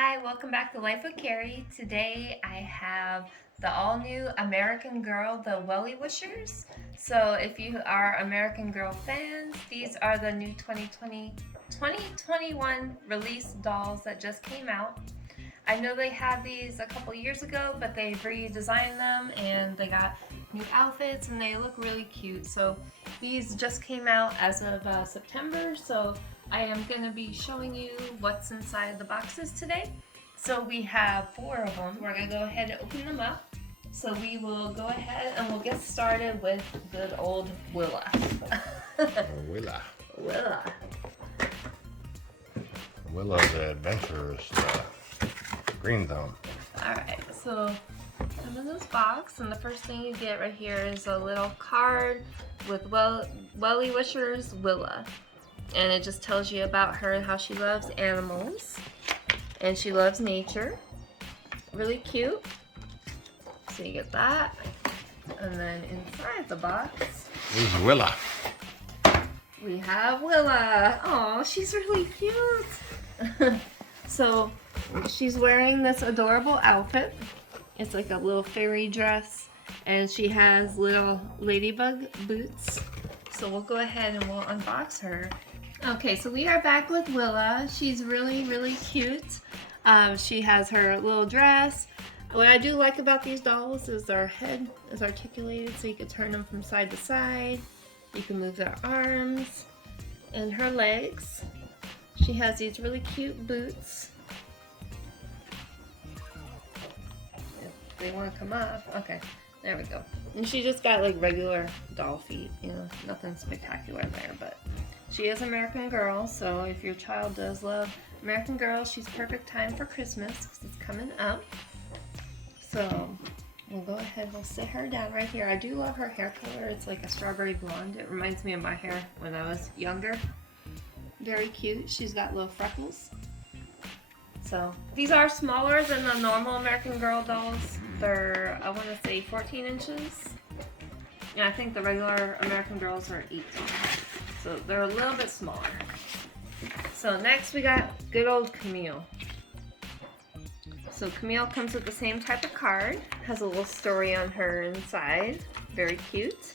Hi, welcome back to Life with Carrie. Today I have the all-new American Girl, the Wellie Wishers. So if you are American Girl fans, these are the new 2021 release dolls that just came out. I know they had these a couple years ago, but they redesigned them and they got new outfits and they look really cute. So these just came out as of September, so I am going to be showing you what's inside the boxes today. So we have 4 of them. We're going to go ahead and open them up. So we will go ahead and we'll get started with good old Willa. Willa. Willa. Willa's the adventurous green thumb. Alright, so come in this box, and the first thing you get right here is a little card with Wellie Wishers Willa. And it just tells you about her and how she loves animals. And she loves nature. Really cute. So you get that. And then inside the box, This is Willa. we have Willa. Oh, she's really cute. So she's wearing this adorable outfit. It's like a little fairy dress. And she has little ladybug boots. So we'll go ahead and we'll unbox her. Okay, so we are back with Willa. She's really, really cute. She has her little dress. What I do like about these dolls is their head is articulated, so you can turn them from side to side. You can move their arms and her legs. She has these really cute boots. If they want to come off, okay, there we go. And she just got like regular doll feet, you know, nothing spectacular there, but she is American Girl, so if your child does love American Girl, she's perfect time for Christmas because it's coming up. So we'll go ahead, we'll sit her down right here. I do love her hair color. It's like a strawberry blonde. It reminds me of my hair when I was younger. Very cute. She's got little freckles. So these are smaller than the normal American Girl dolls. They're, I want to say 14 inches. Yeah, I think the regular American Girls are 18. So they're a little bit smaller. So next we got good old Camille. So Camille comes with the same type of card. Has a little story on her inside. Very cute.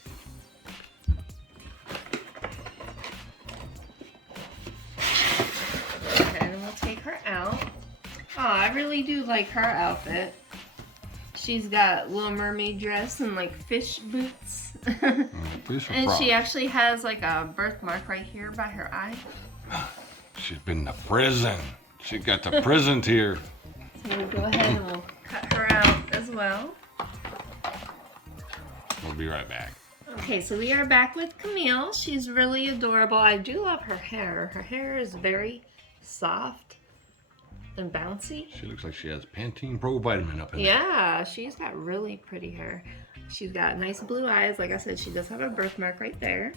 Okay, and we'll take her out. Oh, I really do like her outfit. She's got Little Mermaid dress and like fish boots. And she actually has like a birthmark right here by her eye. She's been to prison. She got the prison here. So we'll go ahead and we'll cut her out as well. We'll be right back. Okay, so we are back with Camille. She's really adorable. I do love her hair. Her hair is very soft and bouncy. She looks like she has Pantene Pro Vitamin up in there. Yeah, she's got really pretty hair. She's got nice blue eyes. Like I said, she does have a birthmark right there.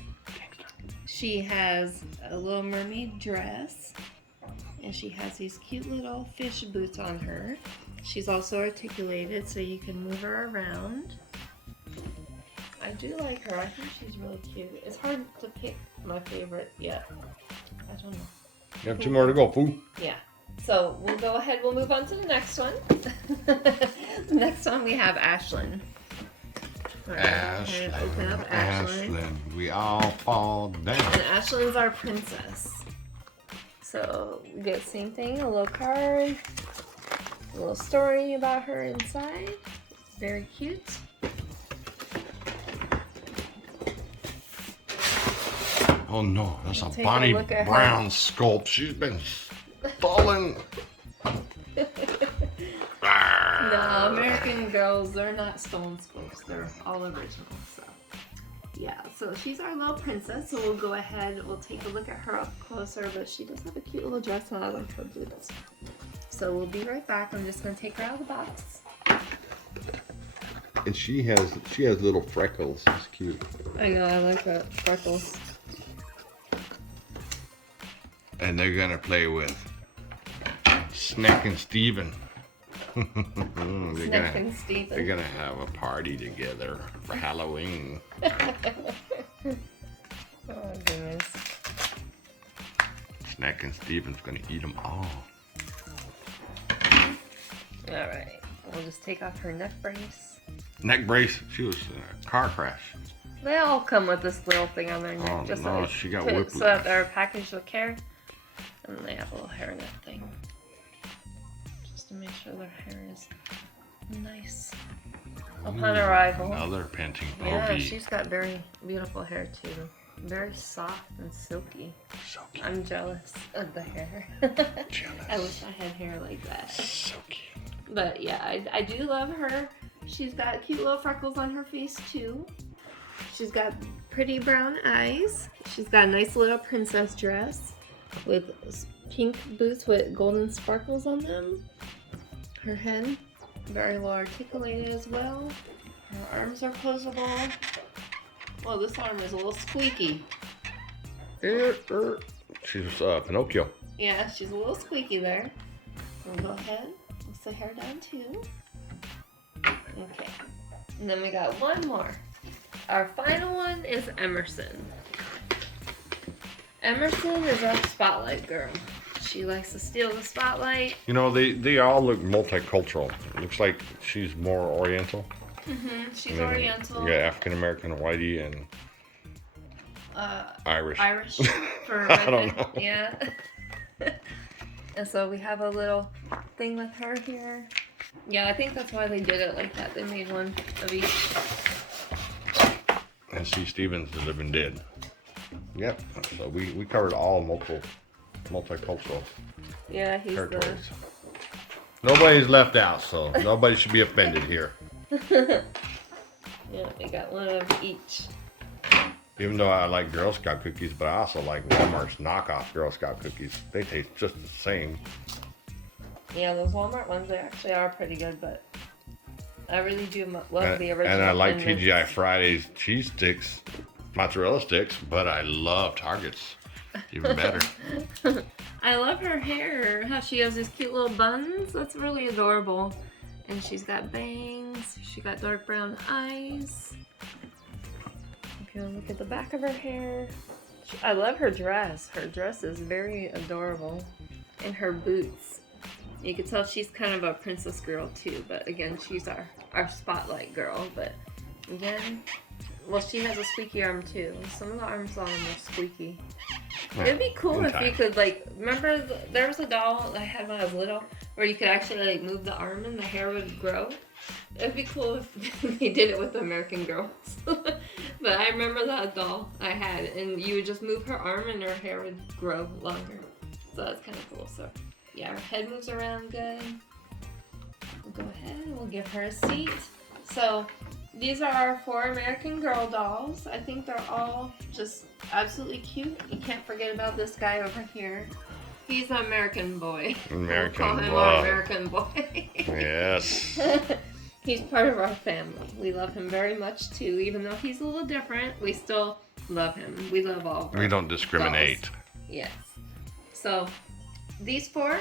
She has a Little Mermaid dress. And she has these cute little fish boots on her. She's also articulated, so you can move her around. I do like her. I think she's really cute. It's hard to pick my favorite yet. I don't know. You have 2 more to go, fool. Yeah. So we'll go ahead. We'll move on to the next one. The next one we have Ashlyn. Ashlyn. Open up Ashlyn. Ashlyn. We all fall down. And Ashlyn's our princess. So we get the same thing, a little card, a little story about her inside. Very cute. Oh no, that's a Take a Bonnie look at her. Brown sculpt. She's been stolen. No, American Girls, they're not stolen sculpts. They're all original. So yeah, so she's our little princess. So we'll go ahead, we'll take a look at her up closer, but she does have a cute little dress on. I like her boots. So we'll be right back. I'm just gonna take her out of the box. And she has little freckles. It's cute. I know, I like that freckles. And they're gonna play with Snack and Steven. Snack and Steven. They're gonna have a party together for Halloween. Oh goodness. Snack and Steven's gonna eat them all. Alright, we'll just take off her neck brace. Neck brace. She was in a car crash. They all come with this little thing on their neck. Oh, just no, so she got so whiplash. that they're packaged with care. And they have a little hairnet thing. Just to make sure their hair is nice. Upon arrival. Another painting Yeah, bogey. she's got very beautiful hair too. Very soft and silky. Silky. I'm jealous of the hair. Jealous. I wish I had hair like that. Silky. But yeah, I do love her. She's got cute little freckles on her face too. She's got pretty brown eyes. She's got a nice little princess dress with pink boots with golden sparkles on them. Her head, very well articulated as well. Her arms are posable. Well, this arm is a little squeaky. She's Pinocchio. Yeah, she's a little squeaky there. We'll go ahead. Let's the hair down too. Okay. And then we got one more. Our final one is Emerson. Emerson is our spotlight girl. She likes to steal the spotlight. You know, they all look multicultural. It looks like she's more Oriental. She's Oriental. Yeah, African American, whitey, and Irish. Irish for I don't know. Yeah. And so we have a little thing with her here. Yeah, I think that's why they did it like that. They made one of each. And Steve Stevens, The Living Dead. Yep. So we covered all multicultural Yeah, he's territories. Nobody's left out, so nobody should be offended here. Yeah, we got one of each. Even though I like Girl Scout cookies, but I also like Walmart's knockoff Girl Scout cookies. They taste just the same. Yeah, those Walmart ones, they actually are pretty good, but I really do love the original. And I like Thin Mints. TGI Fridays cheese sticks, mozzarella sticks, but I love Target's. Even better. I love her hair, how she has these cute little buns. That's really adorable. And she's got bangs. She got dark brown eyes. If you want to look at the back of her hair. I love her dress. Her dress is very adorable. And her boots. You can tell she's kind of a princess girl too. But again, she's our spotlight girl. But again, well, she has a squeaky arm too. Some of the arms on them are squeaky. It'd be cool if you could, like, remember there was a doll I had when I was little where you could actually, like, move the arm and the hair would grow. It'd be cool if they did it with the American Girls. But I remember that doll I had, and you would just move her arm and her hair would grow longer. So that's kind of cool. So, yeah, her head moves around good. We'll go ahead and we'll give her a seat. So, these are our 4 American Girl dolls. I think they're all just absolutely cute. You can't forget about this guy over here. He's an American boy. American we'll call him boy. our American boy. Yes. He's part of our family. We love him very much too. Even though he's a little different, we still love him. We love all of our We don't discriminate. dolls. Yes. So, these 4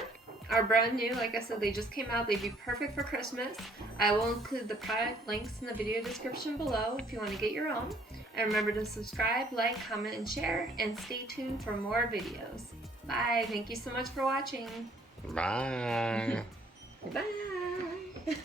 are brand new. Like I said, they just came out. They'd be perfect for Christmas. I will include the product links in the video description below if you want to get your own. And remember to subscribe, like, comment, and share. And stay tuned for more videos. Bye. Thank you so much for watching. Bye. Bye.